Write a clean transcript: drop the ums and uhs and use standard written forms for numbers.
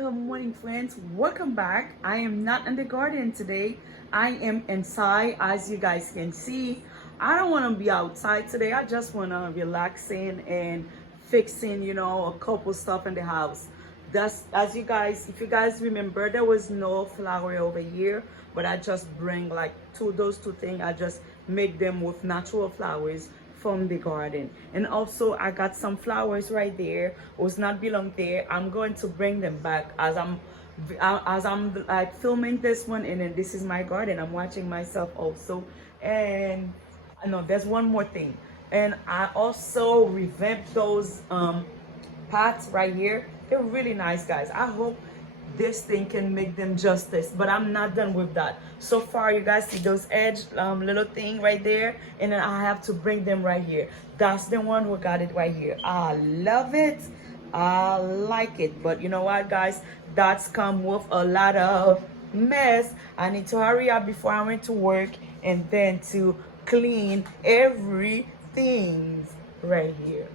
Good morning, friends. Welcome back. I am not in the garden today. I am inside, as you guys can see. I don't want to be outside today. I just want to relaxing and fixing, a couple stuff in the house. That's as you guys, if you guys remember, there was no flower over here, but I just bring like those two things. I just make them with natural flowers from the garden. And also I got some flowers right there was not belong there. I'm going to bring them back as I'm like filming this one, and then this is my garden. I'm watching myself also. And I know there's one more thing, and I also revamped those pots right here. They're really nice, guys. I hope this thing can make them justice, but I'm not done with that. So far, you guys see those edge little thing right there, and then I have to bring them right here. That's the one who got it right here. I love it. I like it. But you know what, guys? That's come with a lot of mess. I need to hurry up before I went to work, and then to clean everything right here.